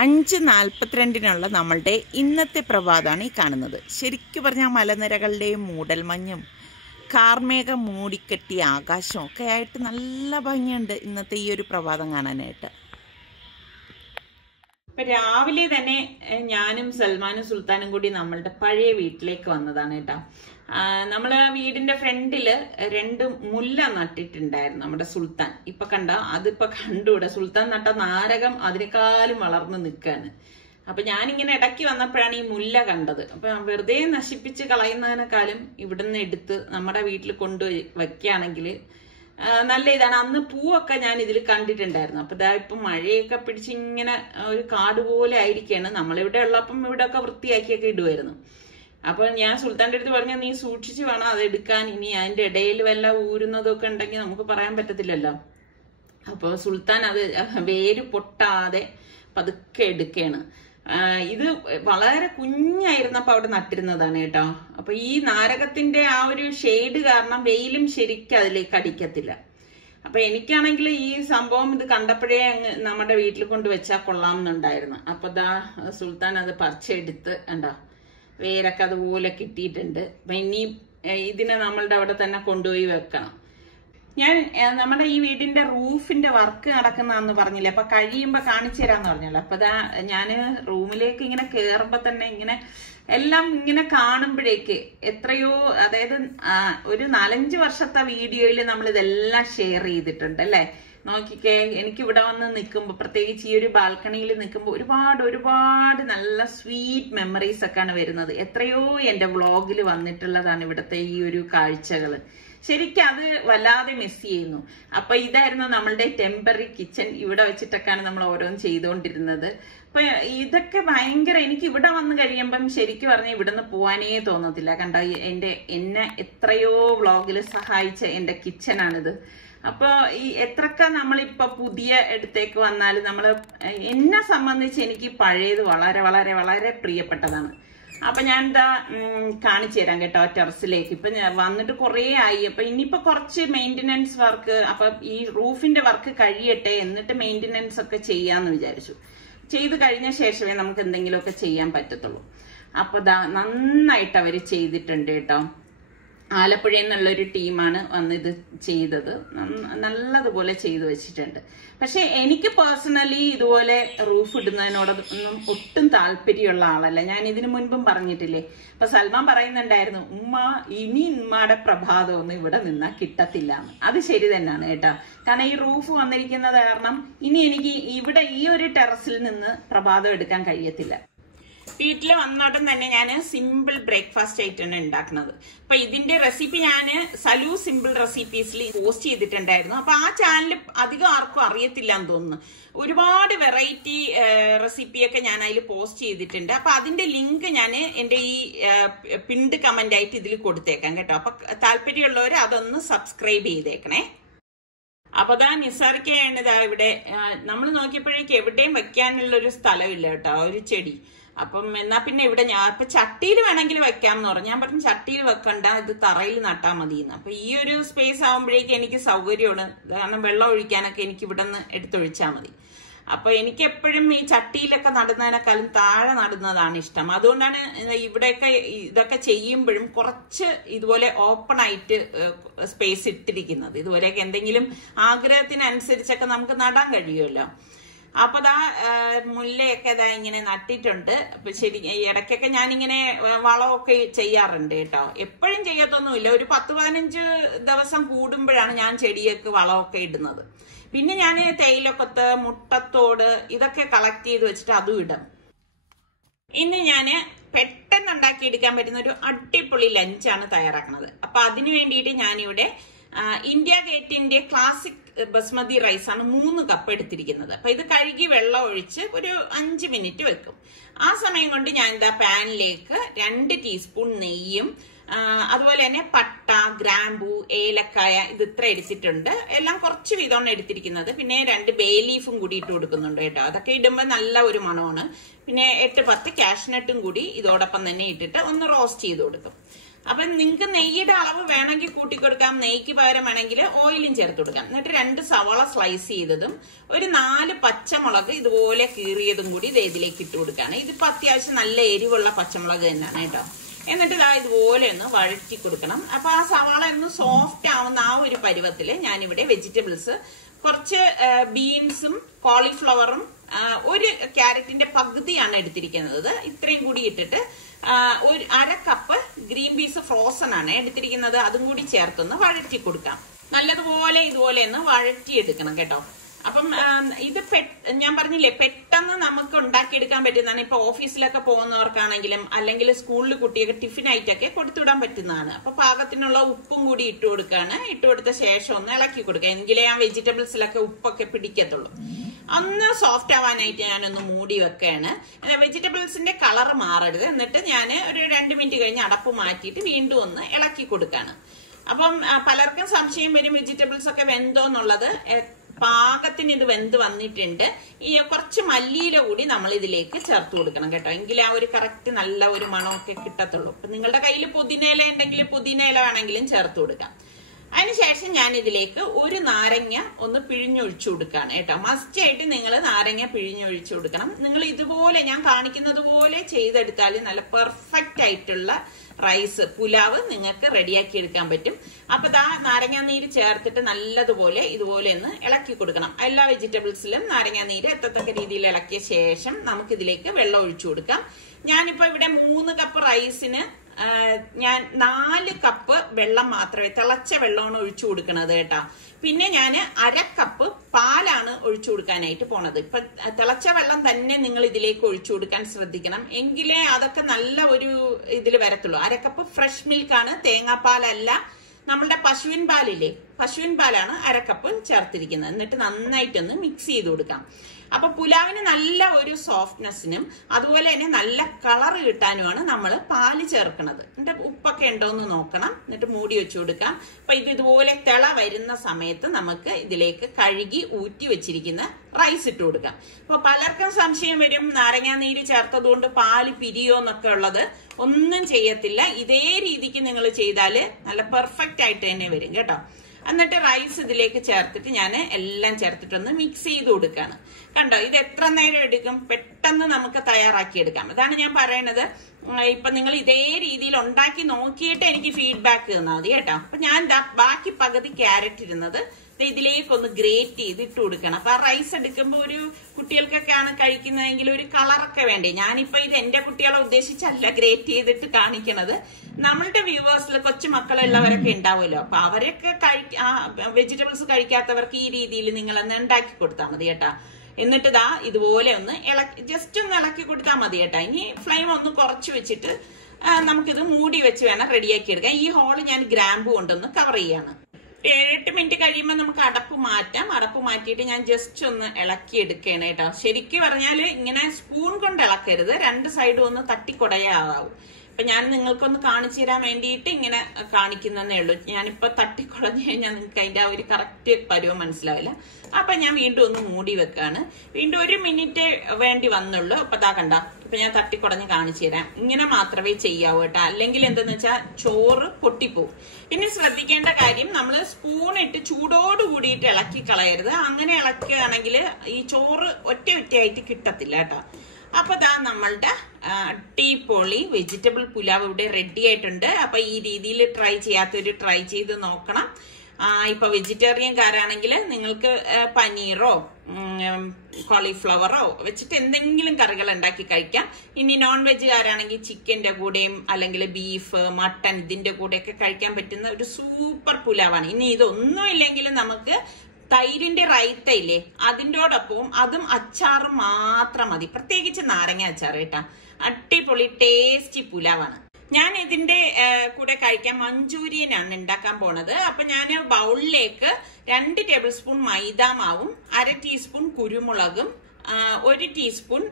5:42 നമ്മളുടെ ഇന്നത്തെ പ്രഭാതമാണ് ഈ കാണുന്നത്. ശരിക്കും പറഞ്ഞാൽ മലനിരകളുടെയും മൂടൽമഞ്ഞും കാർമേഘം മൂടിക്കെട്ടിയ ആകാശവും ഒക്കെ ആയിട്ട് നല്ല ഭംഗിയുണ്ട് ഇന്നത്തെ ഈ ഒരു പ്രഭാതം കാണാനായിട്ട്. ഇപ്പം രാവിലെ തന്നെ ഞാനും സൽമാനും സുൽത്താനും കൂടി നമ്മളുടെ പഴയ വീട്ടിലേക്ക് വന്നതാണ് കേട്ടോ. നമ്മള് വീടിന്റെ ഫ്രണ്ടില് 2 മുല്ല നട്ടിട്ടുണ്ടായിരുന്നു നമ്മുടെ സുൽത്താൻ. ഇപ്പൊ കണ്ട അതിപ്പോ കണ്ടൂടെ, സുൽത്താൻ നട്ട നാരകം അതിനേക്കാളും വളർന്നു നിൽക്കാണ്. അപ്പൊ ഞാനിങ്ങനെ ഇടയ്ക്ക് വന്നപ്പോഴാണ് ഈ മുല്ല കണ്ടത്. അപ്പൊ വെറുതെ നശിപ്പിച്ച് കളയുന്നതിനേക്കാളും ഇവിടുന്ന് എടുത്ത് നമ്മുടെ വീട്ടിൽ കൊണ്ടുപോയി വെക്കുകയാണെങ്കിൽ നല്ല ഇതാണ്. അന്ന് പൂവൊക്കെ ഞാൻ ഇതിൽ കണ്ടിട്ടുണ്ടായിരുന്നു. അപ്പൊ ഇതാ ഇപ്പൊ മഴയൊക്കെ പിടിച്ച് ഇങ്ങനെ ഒരു കാട് പോലെ ആയിരിക്കാണ്. നമ്മളിവിടെ ഉള്ളപ്പം ഇവിടെ ഒക്കെ വൃത്തിയാക്കിയൊക്കെ ഇടുമായിരുന്നു. അപ്പൊ ഞാൻ സുൽത്താന്റെ അടുത്ത് പറഞ്ഞ നീ സൂക്ഷിച്ചു വേണം അത് എടുക്കാൻ, ഇനി അതിന്റെ ഇടയിൽ വല്ല ഊരുന്നതൊക്കെ ഉണ്ടെങ്കിൽ നമുക്ക് പറയാൻ പറ്റത്തില്ലല്ലോ. അപ്പൊ സുൽത്താൻ അത് വേര് പൊട്ടാതെ പതുക്കെ എടുക്കുകയാണ്. ഇത് വളരെ കുഞ്ഞായിരുന്നപ്പോ അവിടെ നട്ടിരുന്നതാണ് കേട്ടോ. അപ്പൊ ഈ നാരകത്തിന്റെ ആ ഒരു ഷെയ്ഡ് കാരണം വെയിലും ശരിക്കും അതിലേക്ക് അടിക്കത്തില്ല. അപ്പൊ എനിക്കാണെങ്കിൽ ഈ സംഭവം ഇത് കണ്ടപ്പോഴേ അങ്ങ് നമ്മുടെ വീട്ടിൽ കൊണ്ട് വെച്ചാൽ കൊള്ളാം എന്നുണ്ടായിരുന്നു. അപ്പൊ ദാ സുൽത്താൻ അത് പറിച്ചെടുത്ത് കണ്ടോ, വേരൊക്കെ അതുപോലെ കിട്ടിയിട്ടുണ്ട്. അപ്പൊ ഇനി ഇതിനെ നമ്മളുടെ അവിടെ തന്നെ കൊണ്ടുപോയി വെക്കണം. ഞാൻ നമ്മുടെ ഈ വീടിന്റെ റൂഫിന്റെ വർക്ക് നടക്കുന്നതെന്ന് പറഞ്ഞില്ലേ, അപ്പൊ കഴിയുമ്പോ കാണിച്ചു തരാന്ന് പറഞ്ഞല്ലോ. അപ്പൊ ദാ ഞാന് റൂമിലേക്ക് ഇങ്ങനെ കേറുമ്പോ തന്നെ ഇങ്ങനെ എല്ലാം ഇങ്ങനെ കാണുമ്പോഴേക്ക് എത്രയോ, അതായത് ഒരു 4-5 വർഷത്തെ വീഡിയോയിൽ നമ്മൾ ഇതെല്ലാം ഷെയർ ചെയ്തിട്ടുണ്ട് അല്ലെ. നോക്കിക്കേ, എനിക്ക് ഇവിടെ വന്ന് നിൽക്കുമ്പോൾ, പ്രത്യേകിച്ച് ഈ ഒരു ബാൽക്കണിയിൽ നിൽക്കുമ്പോൾ ഒരുപാട് നല്ല സ്വീറ്റ് മെമ്മറീസ് ഒക്കെയാണ് വരുന്നത്. എത്രയോ എന്റെ വ്ളോഗിൽ വന്നിട്ടുള്ളതാണ് ഇവിടുത്തെ ഈ ഒരു കാഴ്ചകൾ. ശരിക്കും അത് വല്ലാതെ മിസ് ചെയ്യുന്നു. അപ്പൊ ഇതായിരുന്നു നമ്മളുടെ ടെമ്പററി കിച്ചൺ. ഇവിടെ വെച്ചിട്ടൊക്കെയാണ് നമ്മൾ ഓരോന്ന് ചെയ്തുകൊണ്ടിരുന്നത്. അപ്പൊ ഇതൊക്കെ ഭയങ്കര, എനിക്ക് ഇവിടെ വന്ന് കഴിയുമ്പം ശരിക്കും പറഞ്ഞാൽ ഇവിടുന്ന് പോവാനേ തോന്നത്തില്ല. കണ്ട, എന്നെ എത്രയോ വ്ളോഗിൽ സഹായിച്ച എന്റെ കിച്ചണാണിത്. അപ്പൊ ഈ എത്രയൊക്കെ നമ്മളിപ്പൊ പുതിയ അടുത്തേക്ക് വന്നാലും എന്നെ സംബന്ധിച്ച് എനിക്ക് പഴയത് വളരെ വളരെ വളരെ പ്രിയപ്പെട്ടതാണ്. അപ്പൊ ഞാൻ എന്താ കാണിച്ചു തരാം കേട്ടോ ടെറസിലേക്ക്. ഇപ്പൊ ഞാൻ വന്നിട്ട് കുറേ ആയി. അപ്പൊ ഇനിയിപ്പോ കുറച്ച് മെയിന്റനൻസ് വർക്ക്, അപ്പൊ ഈ റൂഫിന്റെ വർക്ക് കഴിയട്ടെ, എന്നിട്ട് മെയിന്റനൻസ് ഒക്കെ ചെയ്യാന്ന് വിചാരിച്ചു. ചെയ്ത് കഴിഞ്ഞ ശേഷമേ നമുക്ക് എന്തെങ്കിലുമൊക്കെ ചെയ്യാൻ പറ്റത്തുള്ളൂ. അപ്പൊ നന്നായിട്ട് അവര് ചെയ്തിട്ടുണ്ട് കേട്ടോ. ആലപ്പുഴയിൽ നിന്നുള്ളൊരു ടീമാണ് വന്ന് ഇത് ചെയ്തത്. നല്ലതുപോലെ ചെയ്തു വെച്ചിട്ടുണ്ട്. പക്ഷെ എനിക്ക് പേഴ്സണലി ഇതുപോലെ റൂഫ് ഇടുന്നതിനോടൊന്നും ഒട്ടും താല്പര്യമുള്ള ആളല്ല. ഞാൻ ഇതിനു മുൻപും പറഞ്ഞിട്ടില്ലേ. അപ്പൊ സൽമാൻ പറയുന്നുണ്ടായിരുന്നു, ഇനി ഉമ്മയുടെ പ്രഭാതമൊന്നും ഇവിടെ നിന്നാ കിട്ടത്തില്ല എന്ന്. അത് ശരി തന്നെയാണ് കേട്ടോ. കാരണം ഈ റൂഫ് വന്നിരിക്കുന്നത് കാരണം ഇനി എനിക്ക് ഇവിടെ ഈ ഒരു ടെറസിൽ നിന്ന് പ്രഭാതം എടുക്കാൻ കഴിയത്തില്ല. വീട്ടിൽ വന്നോട്ടം തന്നെ ഞാൻ സിമ്പിൾ ബ്രേക്ക്ഫാസ്റ്റ് ആയിട്ടാണ് ഉണ്ടാക്കുന്നത്. അപ്പൊ ഇതിന്റെ റെസിപ്പി ഞാൻ സലു സിമ്പിൾ റെസിപ്പീസിൽ പോസ്റ്റ് ചെയ്തിട്ടുണ്ടായിരുന്നു. അപ്പൊ ആ ചാനൽ അധികം ആർക്കും അറിയത്തില്ല എന്ന് തോന്നുന്നു. ഒരുപാട് വെറൈറ്റി റെസിപ്പിയൊക്കെ ഞാൻ അതിൽ പോസ്റ്റ് ചെയ്തിട്ടുണ്ട്. അപ്പൊ അതിന്റെ ലിങ്ക് ഞാൻ എന്റെ ഈ പിൻഡ് കമന്റ് ആയിട്ട് ഇതിൽ കൊടുത്തേക്കാം കേട്ടോ. അപ്പൊ താല്പര്യമുള്ളവർ അതൊന്ന് സബ്സ്ക്രൈബ് ചെയ്തേക്കണേ. അപ്പൊ ദാ നിസാർക്കയാണ് ഇതാ ഇവിടെ. നമ്മൾ നോക്കിയപ്പോഴേക്ക് എവിടെയും വെക്കാനുള്ളൊരു സ്ഥലമില്ല കേട്ടോ, ഒരു ചെടി. അപ്പം എന്നാ പിന്നെ ഇവിടെ ഞാൻ ഇപ്പൊ ചട്ടിയിൽ വേണമെങ്കിൽ വെക്കാമെന്ന് പറഞ്ഞു. ഞാൻ പറഞ്ഞു ചട്ടിയിൽ വെക്കണ്ട, ഇത് തറയിൽ നട്ടാൽ മതിയെന്ന്. അപ്പൊ ഈ ഒരു സ്പേസ് ആകുമ്പോഴേക്കും എനിക്ക് സൗകര്യമാണ്. കാരണം വെള്ളം ഒഴിക്കാനൊക്കെ എനിക്ക് ഇവിടെ നിന്ന് എടുത്തൊഴിച്ചാൽ മതി. അപ്പൊ എനിക്ക് എപ്പോഴും ഈ ചട്ടിയിലൊക്കെ നടുന്നതിനേക്കാളും താഴെ നടുന്നതാണ് ഇഷ്ടം. അതുകൊണ്ടാണ് ഇവിടെയൊക്കെ ഇതൊക്കെ ചെയ്യുമ്പോഴും കുറച്ച് ഇതുപോലെ ഓപ്പൺ ആയിട്ട് സ്പേസ് ഇട്ടിരിക്കുന്നത്. ഇതുപോലെയൊക്കെ എന്തെങ്കിലും ആഗ്രഹത്തിനനുസരിച്ചൊക്കെ നമുക്ക് നടാൻ കഴിയുമല്ലോ. അപ്പൊ ദാ മുല്ലയൊക്കെ ഇതാ ഇങ്ങനെ നട്ടിട്ടുണ്ട്. അപ്പൊ ശരി, ഇടയ്ക്കൊക്കെ ഞാനിങ്ങനെ വളമൊക്കെ ചെയ്യാറുണ്ട് കേട്ടോ. എപ്പോഴും ചെയ്യത്തൊന്നുമില്ല. ഒരു 10-15 ദിവസം കൂടുമ്പോഴാണ് ഞാൻ ചെടിയൊക്കെ വളമൊക്കെ ഇടുന്നത്. പിന്നെ ഞാൻ തേയിലക്കൊത്ത്, മുട്ടത്തോട് ഇതൊക്കെ കളക്ട് ചെയ്ത് വെച്ചിട്ട് അതും ഇടും. ഇന്ന് ഞാന് പെട്ടെന്ന് ഉണ്ടാക്കിയെടുക്കാൻ പറ്റുന്ന ഒരു അടിപൊളി ലഞ്ചാണ് തയ്യാറാക്കുന്നത്. അപ്പൊ അതിനു വേണ്ടിയിട്ട് ഞാനിവിടെ ഇന്ത്യ ഗേറ്റിന്റെ ക്ലാസിക് ബസ്മതി റൈസാണ് 3 കപ്പ് എടുത്തിരിക്കുന്നത്. അപ്പൊ ഇത് കഴുകി വെള്ളം ഒഴിച്ച് ഒരു 5 മിനിറ്റ് വെക്കും. ആ സമയം കൊണ്ട് ഞാൻ എന്താ പാനിലേക്ക് 2 ടീസ്പൂൺ നെയ്യും അതുപോലെ തന്നെ പട്ട, ഗ്രാമ്പൂ, ഏലക്കായ ഇത് ഇത്ര എടുത്തിട്ടുണ്ട്. എല്ലാം കുറച്ച് വീതമാണ് എടുത്തിരിക്കുന്നത്. പിന്നെ 2 ബേ ലീഫും കൂടി ഇട്ട് കൊടുക്കുന്നുണ്ട് കേട്ടോ. അതൊക്കെ ഇടുമ്പോൾ നല്ല ഒരു മണമാണ്. പിന്നെ 8-10 കാഷ്നട്ടും കൂടി ഇതോടൊപ്പം തന്നെ ഇട്ടിട്ട് ഒന്ന് റോസ്റ്റ് ചെയ്ത് കൊടുക്കും. അപ്പൊ നിങ്ങൾക്ക് നെയ്യുടെ അളവ് വേണമെങ്കിൽ കൂട്ടിക്കൊടുക്കാം, നെയ്ക്ക് പകരം വേണമെങ്കിൽ ഓയിലും ചേർത്ത് കൊടുക്കാം. എന്നിട്ട് 2 സവാള സ്ലൈസ് ചെയ്തതും ഒരു 4 പച്ചമുളക് ഇതുപോലെ കീറിയതും കൂടി ഇത് ഇതിലേക്ക് ഇട്ട് കൊടുക്കുകയാണ്. ഇതിപ്പോ അത്യാവശ്യം നല്ല എരിവുള്ള പച്ചമുളക് തന്നെയാണ് കേട്ടോ. എന്നിട്ട് ഇതാ ഇതുപോലെ ഒന്ന് വഴറ്റി കൊടുക്കണം. അപ്പൊ ആ സവാള ഒന്ന് സോഫ്റ്റ് ആവുന്ന ആ ഒരു പരുവത്തില് ഞാനിവിടെ വെജിറ്റബിൾസ് കുറച്ച് ബീൻസും കോളിഫ്ലവറും ഒരു ക്യാരറ്റിന്റെ പകുതിയാണ് എടുത്തിരിക്കുന്നത്. ഇത്രയും കൂടി ഇട്ടിട്ട് ഒരു 1/2 കപ്പ് ഗ്രീൻ പീസ് ഫ്രോസൺ ആണ് എടുത്തിരിക്കുന്നത്. അതും കൂടി ചേർത്തൊന്ന് വഴറ്റി കൊടുക്കാം. നല്ലതുപോലെ ഇതുപോലെ ഒന്ന് വഴറ്റിയെടുക്കണം കേട്ടോ. അപ്പം ഇത് ഞാൻ പറഞ്ഞില്ലേ പെട്ടെന്ന് നമുക്ക് ഉണ്ടാക്കിയെടുക്കാൻ പറ്റുന്നതാണ്. ഇപ്പൊ ഓഫീസിലൊക്കെ പോകുന്നവർക്കാണെങ്കിലും അല്ലെങ്കിൽ സ്കൂളിൽ കുട്ടിയൊക്കെ ടിഫിനായിട്ടൊക്കെ കൊടുത്തുവിടാൻ പറ്റുന്നതാണ്. അപ്പൊ പാകത്തിനുള്ള ഉപ്പും കൂടി ഇട്ട് കൊടുക്കുകയാണ്. ഇട്ട് കൊടുത്ത ശേഷം ഒന്ന് ഇളക്കി കൊടുക്കുക, എങ്കിലേ ആ വെജിറ്റബിൾസിലൊക്കെ ഉപ്പൊക്കെ പിടിക്കത്തുള്ളൂ. ഒന്ന് സോഫ്റ്റ് ആവാനായിട്ട് ഞാനൊന്ന് മൂടി വെക്കുകയാണ്. വെജിറ്റബിൾസിന്റെ കളർ മാറരുത്. എന്നിട്ട് ഞാൻ ഒരു 2 മിനിറ്റ് കഴിഞ്ഞ് അടപ്പ് മാറ്റിയിട്ട് വീണ്ടും ഒന്ന് ഇളക്കി കൊടുക്കുകയാണ്. അപ്പം പലർക്കും സംശയം വരും വെജിറ്റബിൾസ് ഒക്കെ വെന്തോന്നുള്ളത്. പാകത്തിന് ഇത് വെന്ത് വന്നിട്ടുണ്ട്. ഈ കുറച്ച് മല്ലിയില കൂടി നമ്മൾ ഇതിലേക്ക് ചേർത്ത് കൊടുക്കണം കേട്ടോ, എങ്കിലേ ആ ഒരു കറക്റ്റ് നല്ല ഒരു മണമൊക്കെ കിട്ടത്തുള്ളൂ. അപ്പൊ നിങ്ങളുടെ കയ്യിൽ പുതിനയില ഉണ്ടെങ്കിൽ പുതിനയില വേണമെങ്കിലും ചേർത്ത് കൊടുക്കാം. അതിനുശേഷം ഞാൻ ഇതിലേക്ക് ഒരു നാരങ്ങ ഒന്ന് പിഴിഞ്ഞൊഴിച്ചു കൊടുക്കുകയാണ് കേട്ടോ. മസ്റ്റ് ആയിട്ട് നിങ്ങൾ നാരങ്ങ പിഴിഞ്ഞൊഴിച്ചു കൊടുക്കണം. നിങ്ങൾ ഇതുപോലെ ഞാൻ കാണിക്കുന്നത് പോലെ ചെയ്തെടുത്താൽ നല്ല പെർഫെക്റ്റ് ആയിട്ടുള്ള റൈസ് പുലാവ് നിങ്ങൾക്ക് റെഡിയാക്കി എടുക്കാൻ പറ്റും. അപ്പൊ ദാ നാരങ്ങാ നീര് ചേർത്തിട്ട് നല്ലതുപോലെ ഇതുപോലെ ഒന്ന് ഇളക്കി കൊടുക്കണം. എല്ലാ വെജിറ്റബിൾസിലും നാരങ്ങാ നീര് എത്തത്തക്ക രീതിയിൽ ഇളക്കിയ ശേഷം നമുക്ക് ഇതിലേക്ക് വെള്ളം ഒഴിച്ചു കൊടുക്കാം. ഞാനിപ്പോ ഇവിടെ 3 കപ്പ് റൈസിന് ഞാൻ 4 കപ്പ് വെള്ളം മാത്രമേ, തിളച്ച വെള്ളമാണ് ഒഴിച്ചു കൊടുക്കുന്നത് കേട്ടോ. പിന്നെ ഞാൻ 1/2 കപ്പ് പാലാണ് ഒഴിച്ചു കൊടുക്കാനായിട്ട് പോണത്. ഇപ്പൊ തിളച്ച വെള്ളം തന്നെ നിങ്ങൾ ഇതിലേക്ക് ഒഴിച്ചു കൊടുക്കാൻ ശ്രദ്ധിക്കണം, എങ്കിലേ അതൊക്കെ നല്ല ഒരു ഇതിൽ വരത്തുള്ളൂ. 1/2 കപ്പ് ഫ്രഷ് മിൽക്കാണ്, തേങ്ങാപ്പാലല്ല. നമ്മളുടെ പശുവിൻ പാലില്ലേ, പശുവിൻ പാലാണ് 1/2 കപ്പ് ചേർത്തിരിക്കുന്നത്. എന്നിട്ട് നന്നായിട്ടൊന്ന് മിക്സ് ചെയ്ത് കൊടുക്കാം. അപ്പൊ പുലാവിന് നല്ല ഒരു സോഫ്റ്റ്നെസ്സിനും അതുപോലെ തന്നെ നല്ല കളർ കിട്ടാനുമാണ് നമ്മൾ പാല് ചേർക്കുന്നത്. എന്നിട്ട് ഉപ്പൊക്കെ ഉണ്ടോന്ന് നോക്കണം. എന്നിട്ട് മൂടി വെച്ചു കൊടുക്കാം. അപ്പൊ ഇതുപോലെ തിള വരുന്ന സമയത്ത് നമുക്ക് ഇതിലേക്ക് കഴുകി ഊറ്റി വെച്ചിരിക്കുന്ന റൈസ് ഇട്ട് കൊടുക്കാം. അപ്പൊ പലർക്കും സംശയം വരും, നാരങ്ങാ നീര് ചേർത്തതുകൊണ്ട് പാല് പിരിയോന്നൊക്കെ ഉള്ളത്. ഒന്നും ചെയ്യത്തില്ല. ഇതേ രീതിക്ക് നിങ്ങൾ ചെയ്താല് നല്ല പെർഫെക്റ്റ് ആയിട്ട് തന്നെ വരും കേട്ടോ. എന്നിട്ട് റൈസ് ഇതിലേക്ക് ചേർത്തിട്ട് ഞാൻ എല്ലാം ചേർത്തിട്ടൊന്ന് മിക്സ് ചെയ്ത് കൊടുക്കുകയാണ്. കണ്ടോ, ഇത് എത്ര നേരം എടുക്കും? പെട്ടെന്ന് നമുക്ക് തയ്യാറാക്കി എടുക്കാം. അതാണ് ഞാൻ പറയണത്. ഇപ്പൊ നിങ്ങൾ ഇതേ രീതിയിൽ ഉണ്ടാക്കി നോക്കിയിട്ട് എനിക്ക് ഫീഡ്ബാക്ക് തന്നാൽ മതി കേട്ടോ. അപ്പൊ ഞാൻ ബാക്കി പകുതി ക്യാരറ്റ് ഇരുന്നത് ഇതിലേക്കൊന്ന് ഗ്രേറ്റ് ചെയ്ത് ഇട്ട് കൊടുക്കണം. അപ്പൊ ആ റൈസ് എടുക്കുമ്പോൾ ഒരു കുട്ടികൾക്കൊക്കെയാണ് കഴിക്കുന്നതെങ്കിൽ ഒരു കളറൊക്കെ വേണ്ടേ. ഞാനിപ്പോ ഇത് എന്റെ കുട്ടികളെ ഉദ്ദേശിച്ചല്ല ഗ്രേറ്റ് ചെയ്തിട്ട് കാണിക്കണത്. നമ്മളുടെ വ്യൂവേഴ്സിൽ കൊച്ചു മക്കളുള്ളവരൊക്കെ ഉണ്ടാവുമല്ലോ. അപ്പൊ അവരൊക്കെ വെജിറ്റബിൾസ് കഴിക്കാത്തവർക്ക് ഈ രീതിയിൽ നിങ്ങൾ ഒന്ന് ഉണ്ടാക്കി കൊടുത്താൽ മതി കേട്ടാ. എന്നിട്ട് ഇതാ ഇതുപോലെ ഒന്ന് ജസ്റ്റ് ഒന്ന് ഇളക്കി കൊടുത്താൽ മതി കേട്ടാ. ഇനി ഫ്ലെയിം ഒന്ന് കുറച്ച് വെച്ചിട്ട് നമുക്കിത് മൂടി വെച്ച് വേണം റെഡിയാക്കി എടുക്കാം. ഈ ഹോള് ഞാൻ ഗ്രാമ്പു കൊണ്ടൊന്ന് കവർ ചെയ്യാണ്. 7-8 മിനിറ്റ് കഴിയുമ്പോൾ നമുക്ക് അടപ്പ് മാറ്റാം. അടപ്പ് മാറ്റിയിട്ട് ഞാൻ ജസ്റ്റ് ഒന്ന് ഇളക്കി എടുക്കുകയാണ് കേട്ടോ. ശരിക്കും പറഞ്ഞാല് ഇങ്ങനെ സ്പൂൺ കൊണ്ട് ഇളക്കരുത്, 2 സൈഡും ഒന്ന് തട്ടിക്കുടയാവും. അപ്പൊ ഞാൻ നിങ്ങൾക്കൊന്ന് കാണിച്ചു തരാൻ വേണ്ടിയിട്ട് ഇങ്ങനെ കാണിക്കുന്നതേ ഉള്ളൂ. ഞാനിപ്പോ തട്ടിക്കുടഞ്ഞു കഴിഞ്ഞാൽ നിങ്ങൾക്ക് അതിന്റെ ആ ഒരു കറക്റ്റ് പരുവം മനസ്സിലാവില്ല. അപ്പൊ ഞാൻ വീണ്ടും ഒന്ന് മൂടി വെക്കാണ്. വീണ്ടും 1 മിനിറ്റ് വേണ്ടി വന്നുള്ളൂ. അപ്പൊ ദാ കണ്ട, ഇപ്പൊ ഞാൻ തട്ടിക്കുടഞ്ഞ് കാണിച്ചു തരാം. ഇങ്ങനെ മാത്രമേ ചെയ്യാവൂ കേട്ടോ, അല്ലെങ്കിൽ എന്തെന്ന് വെച്ചാൽ ചോറ് പൊട്ടിപ്പോവും. പിന്നെ ശ്രദ്ധിക്കേണ്ട കാര്യം, നമ്മൾ സ്പൂൺ ഇട്ട് ചൂടോട് കൂടിയിട്ട് ഇളക്കി കളയരുത്. അങ്ങനെ ഇളക്കുകയാണെങ്കിൽ ഈ ചോറ് ഒറ്റയായിട്ട് കിട്ടത്തില്ല കേട്ടോ. അപ്പൊ ദാ നമ്മളുടെ അടിപൊളി വെജിറ്റബിൾ പുലാവ് ഇവിടെ റെഡി ആയിട്ടുണ്ട്. അപ്പൊ ഈ രീതിയിൽ ട്രൈ ചെയ്യാത്തവര് ട്രൈ ചെയ്ത് നോക്കണം. ഇപ്പൊ വെജിറ്റേറിയൻകാരാണെങ്കിൽ നിങ്ങൾക്ക് പനീറോ കോളിഫ്ലവറോ വെച്ചിട്ട് എന്തെങ്കിലും കറികൾ ഉണ്ടാക്കി കഴിക്കാം. ഇനി നോൺ വെജുകാരാണെങ്കിൽ ചിക്കന്റെ കൂടെയും അല്ലെങ്കിൽ ബീഫ്, മട്ടൺ ഇതിന്റെ കൂടെയൊക്കെ കഴിക്കാൻ പറ്റുന്ന ഒരു സൂപ്പർ പുലാവാണ്. ഇനി ഇതൊന്നും ഇല്ലെങ്കിൽ നമുക്ക് തൈരിന്റെ റൈത്ത ഇല്ലേ, അതിൻ്റെയോടൊപ്പം അതും അച്ചാറും മാത്രം മതി. പ്രത്യേകിച്ച് നാരങ്ങ അച്ചാർ കേട്ടാ. അടിപൊളി ടേസ്റ്റി പുലാവാണ്. ഞാൻ ഇതിന്റെ കൂടെ കഴിക്കാൻ മഞ്ചൂരിയൻ ആണ് ഉണ്ടാക്കാൻ പോണത്. അപ്പൊ ഞാൻ ബൗളിലേക്ക് 2 ടേബിൾ സ്പൂൺ മൈദാമാവും 1/2 ടീസ്പൂൺ കുരുമുളകും 1 ടീസ്പൂൺ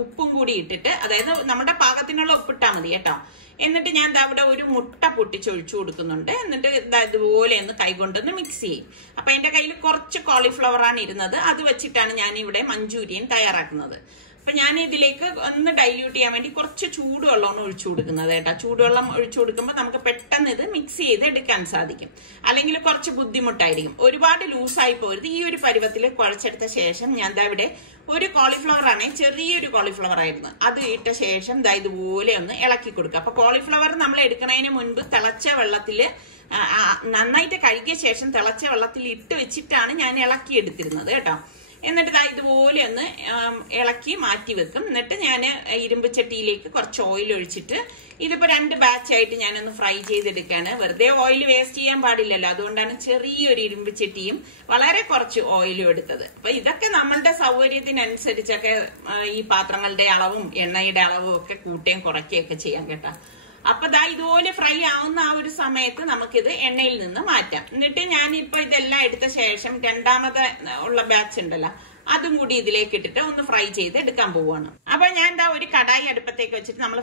ഉപ്പും കൂടി ഇട്ടിട്ട്, അതായത് നമ്മുടെ പാകത്തിനുള്ള ഉപ്പിട്ടാൽ മതി കേട്ടോ. എന്നിട്ട് ഞാൻ അവിടെ ഒരു മുട്ട പൊട്ടിച്ചൊഴിച്ചു കൊടുക്കുന്നുണ്ട്. എന്നിട്ട് ഇതുപോലെ ഒന്ന് കൈകൊണ്ടൊന്ന് മിക്സ് ചെയ്യും. അപ്പൊ എന്റെ കയ്യിൽ കുറച്ച് കോളിഫ്ലവർ ആണ് ഇരുന്നത്. അത് വെച്ചിട്ടാണ് ഞാൻ ഇവിടെ മഞ്ചൂരിയൻ തയ്യാറാക്കുന്നത്. അപ്പൊ ഞാൻ ഇതിലേക്ക് ഒന്ന് ഡൈല്യൂട്ട് ചെയ്യാൻ വേണ്ടി കുറച്ച് ചൂടുവെള്ളമാണ് ഒഴിച്ചു കൊടുക്കുന്നത് കേട്ടോ. ചൂടുവെള്ളം ഒഴിച്ചു കൊടുക്കുമ്പോൾ നമുക്ക് പെട്ടെന്ന് ഇത് മിക്സ് ചെയ്ത് എടുക്കാൻ സാധിക്കും. അല്ലെങ്കിൽ കുറച്ച് ബുദ്ധിമുട്ടായിരിക്കും. ഒരുപാട് ലൂസായി പോരുത്. ഈ ഒരു പരുവത്തിൽ കുഴച്ചെടുത്ത ശേഷം ഞാൻ ദാ ഇവിടെ ഒരു കോളിഫ്ലവർ ആണ്, ചെറിയൊരു കോളിഫ്ലവർ ആയിരുന്നു, അത് ഇട്ട ശേഷം ദാ ഇതുപോലെ ഒന്ന് ഇളക്കി കൊടുക്കുക. അപ്പൊ കോളിഫ്ലവർ നമ്മൾ എടുക്കുന്നതിന് മുൻപ് തിളച്ച വെള്ളത്തില് നന്നായിട്ട് കഴുകിയ ശേഷം തിളച്ച വെള്ളത്തിൽ ഇട്ട് വെച്ചിട്ടാണ് ഞാൻ ഇളക്കി എടുത്തിരുന്നത് കേട്ടോ. എന്നിട്ട് ഇതാ ഇതുപോലെ ഒന്ന് ഇളക്കി മാറ്റി വെക്കും. എന്നിട്ട് ഞാൻ ഇരുമ്പ് ചട്ടിയിലേക്ക് കുറച്ച് ഓയിൽ ഒഴിച്ചിട്ട് ഇതിപ്പോ 2 ബാച്ചായിട്ട് ഞാനൊന്ന് ഫ്രൈ ചെയ്തെടുക്കാണ്. വെറുതെ ഓയിൽ വേസ്റ്റ് ചെയ്യാൻ പാടില്ലല്ലോ, അതുകൊണ്ടാണ് ചെറിയൊരു ഇരുമ്പ് ചട്ടിയും വളരെ കുറച്ച് ഓയിലും എടുത്തത്. അപ്പൊ ഇതൊക്കെ നമ്മളുടെ സൗകര്യത്തിനനുസരിച്ചൊക്കെ ഈ പാത്രങ്ങളുടെ അളവും എണ്ണയുടെ അളവും ഒക്കെ കൂട്ടുകയും കുറയ്ക്കുകയൊക്കെ ചെയ്യാം കേട്ടോ. അപ്പൊ ദാ ഇതുപോലെ ഫ്രൈ ആവുന്ന ആ ഒരു സമയത്ത് നമുക്കിത് എണ്ണയിൽ നിന്ന് മാറ്റാം. എന്നിട്ട് ഞാനിപ്പോ ഇതെല്ലാം എടുത്ത ശേഷം രണ്ടാമത് ഉള്ള ബാച്ച് ഉണ്ടല്ലോ, അതും കൂടി ഇതിലേക്ക് ഇട്ടിട്ട് ഒന്ന് ഫ്രൈ ചെയ്ത് എടുക്കാൻ പോവുകയാണ്. അപ്പൊ ഞാൻ എന്താ ഒരു കടായി അടുപ്പത്തേക്ക് വെച്ചിട്ട് നമ്മൾ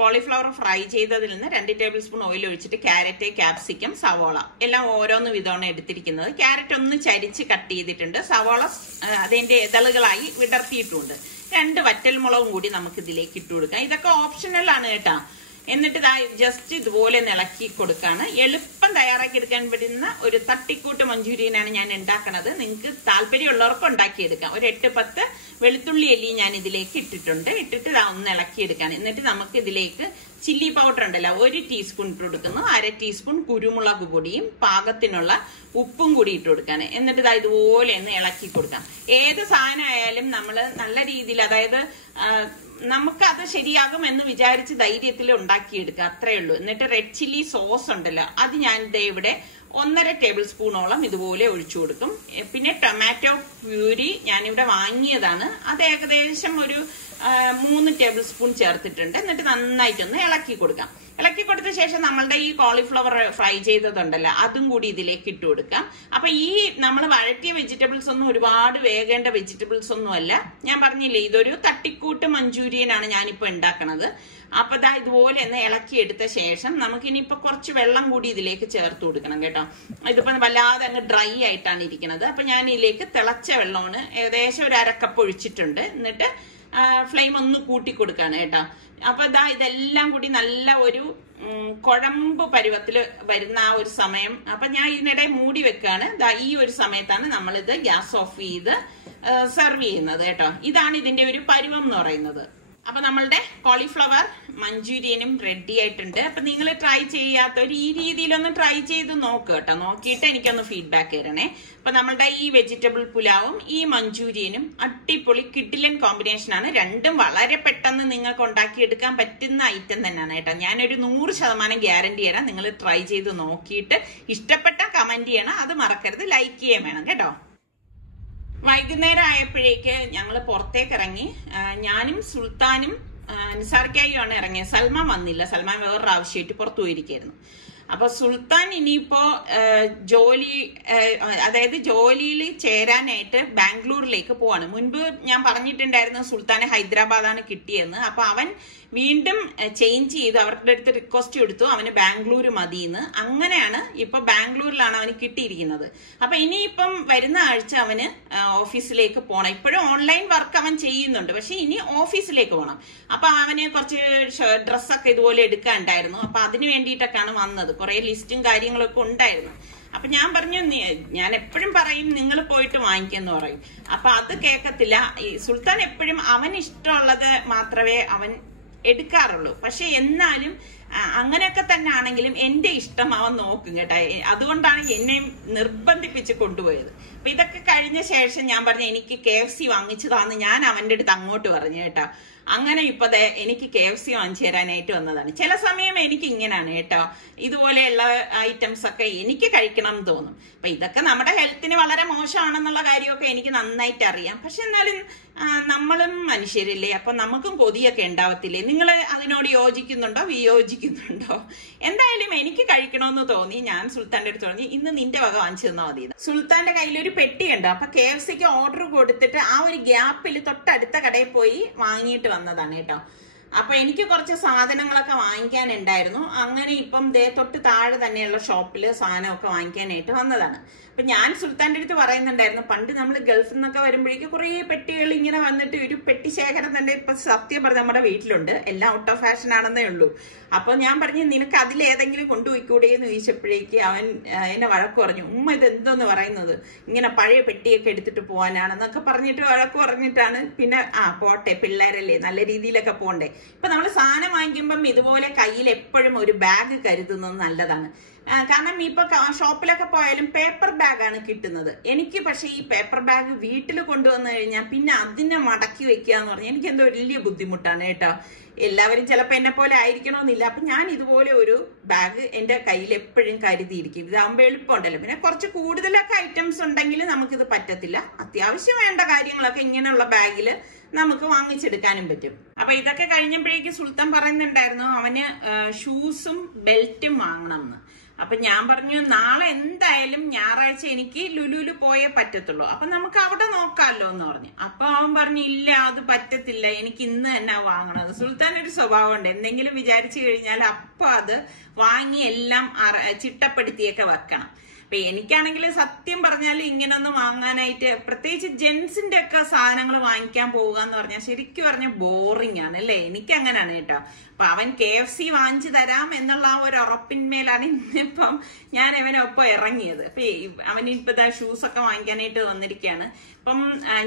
കോളിഫ്ലവർ ഫ്രൈ ചെയ്തതിൽ നിന്ന് 2 ടേബിൾ സ്പൂൺ ഓയിൽ ഒഴിച്ചിട്ട് ക്യാരറ്റ്, ക്യാപ്സിക്കം, സവോള എല്ലാം ഓരോന്ന് വിധമാണ് എടുത്തിരിക്കുന്നത്. ക്യാരറ്റ് ഒന്ന് ചരിച്ച് കട്ട് ചെയ്തിട്ടുണ്ട്. സവോള അതിന്റെ ഇതളുകളായി വിടർത്തിയിട്ടുണ്ട്. 2 വറ്റൽമുളകും കൂടി നമുക്ക് ഇതിലേക്ക് ഇട്ട് കൊടുക്കാം. ഇതൊക്കെ ഓപ്ഷണൽ ആണ് കേട്ടോ. എന്നിട്ട് ഇതാ ജസ്റ്റ് ഇതുപോലെ ഇളക്കി കൊടുക്കാണ്. എളുപ്പം തയ്യാറാക്കി എടുക്കാൻ പറ്റുന്ന ഒരു തട്ടിക്കൂട്ട് മഞ്ചൂരിയനാണ് ഞാൻ ഉണ്ടാക്കുന്നത്. നിങ്ങൾക്ക് താല്പര്യമുള്ളവർക്ക് ഉണ്ടാക്കിയെടുക്കാം. ഒരു 8-10 വെളുത്തുള്ളി അല്ലി ഞാൻ ഇതിലേക്ക് ഇട്ടിട്ടുണ്ട്. ഇട്ടിട്ട് ഇതാ ഒന്ന് ഇളക്കിയെടുക്കാൻ. എന്നിട്ട് നമുക്ക് ഇതിലേക്ക് ചില്ലി പൗഡർ ഉണ്ടല്ലോ 1 ടീസ്പൂൺ ഇട്ട് കൊടുക്കുന്നു. 1/2 ടീസ്പൂൺ കുരുമുളക് പൊടിയും പാകത്തിനുള്ള ഉപ്പും കൂടി ഇട്ട് കൊടുക്കാൻ. എന്നിട്ട് ഇതാ ഇതുപോലെ ഒന്ന് ഇളക്കി കൊടുക്കാം. ഏത് സാധനം ആയാലും നമ്മൾ നല്ല രീതിയിൽ, അതായത് നമുക്കത് ശരിയാകും എന്ന് വിചാരിച്ച് ധൈര്യത്തിൽ ഉണ്ടാക്കിയെടുക്കുക, അത്രേ ഉള്ളൂ. എന്നിട്ട് റെഡ് ചില്ലി സോസ് ഉണ്ടല്ലോ, അത് ഞാൻ ഇവിടെ 1.5 ടേബിൾ സ്പൂണോളം ഇതുപോലെ ഒഴിച്ചു കൊടുക്കും. പിന്നെ ടൊമാറ്റോ പ്യൂരി ഞാനിവിടെ വാങ്ങിയതാണ്, അത് ഏകദേശം ഒരു 3 ടേബിൾ സ്പൂൺ ചേർത്തിട്ടുണ്ട്. എന്നിട്ട് നന്നായിട്ടൊന്ന് ഇളക്കി കൊടുക്കാം. ഇളക്കി കൊടുത്ത ശേഷം നമ്മളുടെ ഈ കോളിഫ്ലവർ ഫ്രൈ ചെയ്തതുണ്ടല്ലോ, അതും കൂടി ഇതിലേക്ക് ഇട്ട് കൊടുക്കാം. അപ്പൊ ഈ നമ്മൾ വഴറ്റിയ വെജിറ്റബിൾസ് ഒന്നും ഒരുപാട് വേകേണ്ട വെജിറ്റബിൾസ് ഒന്നും അല്ല. ഞാൻ പറഞ്ഞില്ലേ, ഇതൊരു തട്ടിക്കൂട്ട് മഞ്ചൂരിയൻ ആണ് ഞാനിപ്പോ ഉണ്ടാക്കണത്. അപ്പൊ ദാ ഇതുപോലെ ഒന്ന് ഇളക്കി എടുത്ത ശേഷം നമുക്കിനിയിപ്പോ കുറച്ച് വെള്ളം കൂടി ഇതിലേക്ക് ചേർത്ത് കൊടുക്കണം കേട്ടോ. ഇതിപ്പോ വല്ലാതെ അങ്ങ് ഡ്രൈ ആയിട്ടാണ് ഇരിക്കുന്നത്. അപ്പൊ ഞാൻ ഇതിലേക്ക് തിളച്ച വെള്ളമാണ് ഏകദേശം ഒരു 1/2 കപ്പ് ഒഴിച്ചിട്ടുണ്ട്. എന്നിട്ട് ഫ്ലെയിം ഒന്ന് കൂട്ടി കൊടുക്കാണ് കേട്ടോ. അപ്പൊ ഇതാ ഇതെല്ലാം കൂടി നല്ല ഒരു കുഴമ്പ് പരുവത്തില് വരുന്ന ആ ഒരു സമയം. അപ്പൊ ഞാൻ ഇതിനിടെ മൂടി വെക്കാണ്. ദാ ഈ ഒരു സമയത്താണ് നമ്മളിത് ഗ്യാസ് ഓഫ് ചെയ്ത് സെർവ് ചെയ്യുന്നത് കേട്ടോ. ഇതാണ് ഇതിന്റെ ഒരു പരുവം എന്ന് പറയുന്നത്. അപ്പൊ നമ്മളുടെ കോളിഫ്ലവർ മഞ്ചൂരിയനും റെഡി ആയിട്ടുണ്ട്. അപ്പൊ നിങ്ങൾ ട്രൈ ചെയ്യാത്തവർ ഈ രീതിയിലൊന്ന് ട്രൈ ചെയ്ത് നോക്കുക കേട്ടോ. നോക്കിയിട്ട് എനിക്കൊന്ന് ഫീഡ്ബാക്ക് തരണേ. അപ്പൊ നമ്മളുടെ ഈ വെജിറ്റബിൾ പുലാവും ഈ മഞ്ചൂരിയനും അടിപൊളി കിഡിലൻ കോമ്പിനേഷൻ ആണ്. രണ്ടും വളരെ പെട്ടെന്ന് നിങ്ങൾക്ക് ഉണ്ടാക്കിയെടുക്കാൻ പറ്റുന്ന ഐറ്റം തന്നെയാണ് കേട്ടോ. ഞാനൊരു 100% ഗ്യാരണ്ടി തരാം. നിങ്ങൾ ട്രൈ ചെയ്ത് നോക്കിയിട്ട് ഇഷ്ടപ്പെട്ട കമന്റ് ചെയ്യണം. അത് മറക്കരുത്, ലൈക്ക് ചെയ്യാൻ വേണം കേട്ടോ. വൈകുന്നേരം ആയപ്പോഴേക്ക് ഞങ്ങൾ പുറത്തേക്ക് ഇറങ്ങി. ഞാനും സുൽത്താനും നിസാർക്കായുമാണ് ഇറങ്ങിയത്. സൽമാൻ വന്നില്ല. സൽമാൻ വേറൊരു ആവശ്യമായിട്ട് പുറത്തു പോയിരിക്കായിരുന്നു. അപ്പൊ സുൽത്താൻ ഇനിയിപ്പോ അതായത് ജോലിയിൽ ചേരാനായിട്ട് ബാംഗ്ലൂരിലേക്ക് പോവാണ്. മുൻപ് ഞാൻ പറഞ്ഞിട്ടുണ്ടായിരുന്നു സുൽത്താനെ ഹൈദരാബാദാണ് കിട്ടിയെന്ന്. അപ്പൊ അവൻ വീണ്ടും ചേഞ്ച് ചെയ്ത് അവരുടെ അടുത്ത് റിക്വസ്റ്റ് കൊടുത്തു, അവന് ബാംഗ്ലൂർ മതിയെന്ന്. അങ്ങനെയാണ് ഇപ്പൊ ബാംഗ്ലൂരിലാണ് അവന് കിട്ടിയിരിക്കുന്നത്. അപ്പൊ ഇനിയിപ്പം വരുന്ന ആഴ്ച അവന് ഓഫീസിലേക്ക് പോകണം. ഇപ്പോഴും ഓൺലൈൻ വർക്ക് അവൻ ചെയ്യുന്നുണ്ട്, പക്ഷെ ഇനി ഓഫീസിലേക്ക് പോകണം. അപ്പൊ അവന് കുറച്ച് ഡ്രസ്സൊക്കെ ഇതുപോലെ എടുക്കാനുണ്ടായിരുന്നു. അപ്പൊ അതിന് വേണ്ടിയിട്ടൊക്കെയാണ് വന്നത്. കുറെ ലിസ്റ്റും കാര്യങ്ങളൊക്കെ ഉണ്ടായിരുന്നു. അപ്പൊ ഞാൻ പറഞ്ഞു, ഞാൻ എപ്പോഴും പറയും നിങ്ങൾ പോയിട്ട് വാങ്ങിക്കെന്ന് പറയും. അപ്പൊ അത് കേൾക്കത്തില്ല. ഈ സുൽത്താൻ എപ്പോഴും അവന് ഇഷ്ടമുള്ളത് മാത്രമേ അവൻ എടുക്കാറുള്ളൂ. പക്ഷെ എന്നാലും അങ്ങനെയൊക്കെ തന്നെ ആണെങ്കിലും എന്റെ ഇഷ്ടം അവൻ നോക്കും കേട്ടോ. അതുകൊണ്ടാണ് എന്നെ നിർബന്ധിപ്പിച്ച് കൊണ്ടുപോയത്. അപ്പൊ ഇതൊക്കെ കഴിഞ്ഞ ശേഷം ഞാൻ പറഞ്ഞു എനിക്ക് KFC വാങ്ങിച്ചതാന്ന് ഞാൻ അവന്റെ അടുത്ത് അങ്ങോട്ട് പറഞ്ഞു കേട്ടോ. അങ്ങനെ ഇപ്പൊ എനിക്ക് KFC വാങ്ങിച്ചു തരാനായിട്ട് വന്നതാണ്. ചില സമയം എനിക്ക് ഇങ്ങനെയാണ് കേട്ടോ, ഇതുപോലെയുള്ള ഐറ്റംസ് ഒക്കെ എനിക്ക് കഴിക്കണം എന്ന് തോന്നും. അപ്പൊ ഇതൊക്കെ നമ്മുടെ ഹെൽത്തിന് വളരെ മോശമാണെന്നുള്ള കാര്യമൊക്കെ എനിക്ക് നന്നായിട്ട് അറിയാം. പക്ഷെ എന്നാലും നമ്മളും മനുഷ്യരില്ലേ, അപ്പൊ നമുക്കും കൊതിയൊക്കെ ഉണ്ടാവത്തില്ലേ? നിങ്ങൾ അതിനോട് യോജിക്കുന്നുണ്ടോ വിയോജിക്കുന്നുണ്ടോ? എന്തായാലും എനിക്ക് കഴിക്കണമെന്ന് തോന്നി. ഞാൻ സുൽത്താന്റെ അടുത്ത് പറഞ്ഞു ഇന്ന് നിന്റെ വക വാങ്ങിച്ചു തന്നാൽ മതി. സുൽത്താന്റെ കയ്യിലൊരു പെട്ടി ഉണ്ടോ. അപ്പൊ KFCക്ക് ഓർഡർ കൊടുത്തിട്ട് ആ ഒരു ഗ്യാപ്പിൽ തൊട്ടടുത്ത കടയിൽ പോയി വാങ്ങിയിട്ട് വന്നതാണ് കേട്ടോ. അപ്പൊ എനിക്ക് കുറച്ച് സാധനങ്ങളൊക്കെ വാങ്ങിക്കാനുണ്ടായിരുന്നു. അങ്ങനെ ഇപ്പം തൊട്ട് താഴെ തന്നെയുള്ള ഷോപ്പില് സാധനമൊക്കെ വാങ്ങിക്കാനായിട്ട് വന്നതാണ്. അപ്പൊ ഞാൻ സുൽത്താന്റെ അടുത്ത് പറയുന്നുണ്ടായിരുന്നു, പണ്ട് നമ്മൾ ഗൾഫിൽ നിന്നൊക്കെ വരുമ്പോഴേക്ക് കുറെ പെട്ടികൾ ഇങ്ങനെ വന്നിട്ട് ഒരു പെട്ടി ശേഖരം തന്നെ ഇപ്പൊ സത്യം പറഞ്ഞ നമ്മുടെ വീട്ടിലുണ്ട്. എല്ലാം ഔട്ട് ഓഫ് ഫാഷൻ ആണെന്നേ ഉള്ളൂ. അപ്പൊ ഞാൻ പറഞ്ഞു, നിനക്ക് അതിലേതെങ്കിലും കൊണ്ടുപോയിക്കൂടെ എന്ന് ചോദിച്ചപ്പോഴേക്ക് അവൻ എന്നെ വഴക്ക് പറഞ്ഞു. ഉമ്മ ഇത് എന്തോന്ന് പറയുന്നത്, ഇങ്ങനെ പഴയ പെട്ടിയൊക്കെ എടുത്തിട്ട് പോകാനാണെന്നൊക്കെ പറഞ്ഞിട്ട് വഴക്ക് പറഞ്ഞിട്ടാണ്. പിന്നെ പോട്ടെ, പിള്ളേരല്ലേ, നല്ല രീതിയിലൊക്കെ പോണ്ടേ. ഇപ്പൊ നമ്മൾ സാധനം വാങ്ങിക്കുമ്പം ഇതുപോലെ കയ്യിൽ എപ്പോഴും ഒരു ബാഗ് കരുതുന്നത് നല്ലതാണ്. കാരണം ഇപ്പൊ ഷോപ്പിലൊക്കെ പോയാലും പേപ്പർ ബാഗാണ് കിട്ടുന്നത്. എനിക്ക് പക്ഷെ ഈ പേപ്പർ ബാഗ് വീട്ടിൽ കൊണ്ടുവന്നു കഴിഞ്ഞാൽ പിന്നെ അതിനെ മടക്കി വെക്കുക എന്ന് പറഞ്ഞാൽ എനിക്ക് എന്തോ വലിയ ബുദ്ധിമുട്ടാണ് കേട്ടോ. എല്ലാവരും ചിലപ്പോൾ എന്നെ പോലെ ആയിരിക്കണമെന്നില്ല. അപ്പൊ ഞാൻ ഇതുപോലെ ഒരു ബാഗ് എന്റെ കയ്യിൽ എപ്പോഴും കരുതിയിരിക്കും. ഇതാകുമ്പോൾ എളുപ്പമുണ്ടല്ലോ. പിന്നെ കുറച്ച് കൂടുതലൊക്കെ ഐറ്റംസ് ഉണ്ടെങ്കിൽ നമുക്കിത് പറ്റത്തില്ല. അത്യാവശ്യം വേണ്ട കാര്യങ്ങളൊക്കെ ഇങ്ങനെയുള്ള ബാഗിൽ നമുക്ക് വാങ്ങിച്ചെടുക്കാനും പറ്റും. അപ്പൊ ഇതൊക്കെ കഴിഞ്ഞപ്പോഴേക്ക് സുൽത്താൻ പറയുന്നുണ്ടായിരുന്നു അവന് ഷൂസും ബെൽറ്റും വാങ്ങണം എന്ന്. അപ്പൊ ഞാൻ പറഞ്ഞു, നാളെ എന്തായാലും ഞായറാഴ്ച എനിക്ക് ലുലുവിൽ പോയേ പറ്റത്തുള്ളൂ, അപ്പൊ നമുക്ക് അവിടെ നോക്കാമല്ലോ എന്ന് പറഞ്ഞു. അപ്പൊ അവൻ പറഞ്ഞു, ഇല്ല അത് പറ്റത്തില്ല, എനിക്ക് ഇന്ന് തന്നെ വാങ്ങണത്. സുൽത്താൻ ഒരു സ്വഭാവം ഉണ്ട്, എന്തെങ്കിലും വിചാരിച്ചു കഴിഞ്ഞാൽ അപ്പൊ അത് വാങ്ങി എല്ലാം ചിട്ടപ്പെടുത്തിയൊക്കെ വെക്കണം. അപ്പൊ എനിക്കാണെങ്കിൽ സത്യം പറഞ്ഞാൽ ഇങ്ങനൊന്നും വാങ്ങാനായിട്ട്, പ്രത്യേകിച്ച് ജെന്റ്സിന്റെ ഒക്കെ സാധനങ്ങൾ വാങ്ങിക്കാൻ പോവുക എന്ന് പറഞ്ഞാൽ ശരിക്കും പറഞ്ഞാൽ ബോറിംഗ് ആണ് അല്ലേ. എനിക്ക് അങ്ങനെയാണ് കേട്ടോ. അപ്പൊ അവൻ KFC വാങ്ങിച്ചു തരാം എന്നുള്ള ആ ഒരു ഉറപ്പിന്മേലാണ് ഇന്നിപ്പം ഞാൻ അവനൊപ്പം ഇറങ്ങിയത്. അപ്പൊ അവനിപ്പോ ഷൂസൊക്കെ വാങ്ങിക്കാനായിട്ട് വന്നിരിക്കുകയാണ്. അപ്പം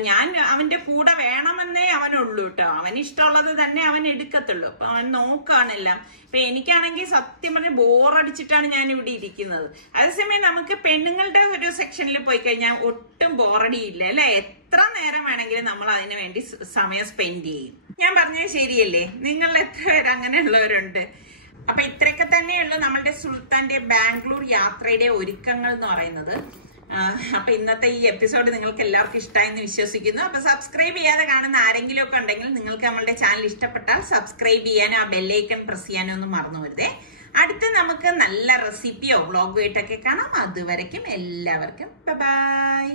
ഞാൻ അവന്റെ കൂടെ വേണമെന്നേ അവനുള്ളൂ കേട്ടോ. അവന് ഇഷ്ടമുള്ളത് തന്നെ അവൻ എടുക്കത്തുള്ളൂ. അപ്പൊ അവൻ നോക്കുകയാണെല്ലാം. ഇപ്പൊ എനിക്കാണെങ്കിൽ സത്യം പറഞ്ഞ ബോറടിച്ചിട്ടാണ് ഞാൻ ഇവിടെ ഇരിക്കുന്നത്. അതേസമയം നമുക്ക് പെണ്ണുങ്ങളുടെ ഒരു സെക്ഷനിൽ പോയി കഴിഞ്ഞാൽ ഒട്ടും ബോറടിയില്ല അല്ലെ. എത്ര നേരം വേണമെങ്കിലും നമ്മൾ അതിനു വേണ്ടി സമയം സ്പെൻഡ് ചെയ്യും. ഞാൻ പറഞ്ഞത് ശരിയല്ലേ? നിങ്ങൾ എത്ര പേര് അങ്ങനെയുള്ളവരുണ്ട്? അപ്പൊ ഇത്രയൊക്കെ തന്നെയുള്ളൂ നമ്മളുടെ സുൽത്താന്റെ ബാംഗ്ലൂർ യാത്രയുടെ ഒരുക്കങ്ങൾ എന്ന് പറയുന്നത്. അപ്പൊ ഇന്നത്തെ ഈ എപ്പിസോഡ് നിങ്ങൾക്ക് എല്ലാവർക്കും ഇഷ്ടമായെന്ന് വിശ്വസിക്കുന്നു. അപ്പൊ സബ്സ്ക്രൈബ് ചെയ്യാതെ കാണുന്ന ആരെങ്കിലും ഒക്കെ ഉണ്ടെങ്കിൽ നിങ്ങൾക്ക് നമ്മളുടെ ചാനൽ ഇഷ്ടപ്പെട്ടാൽ സബ്സ്ക്രൈബ് ചെയ്യാനും ആ ബെല്ലൈക്കൺ പ്രസ് ചെയ്യാനും ഒന്നും മറന്നു വരുതേ. അടുത്ത് നമുക്ക് നല്ല റെസിപ്പിയോ വ്ളോഗോ ആയിട്ടൊക്കെ കാണാം. അതുവരയ്ക്കും എല്ലാവർക്കും ബൈ.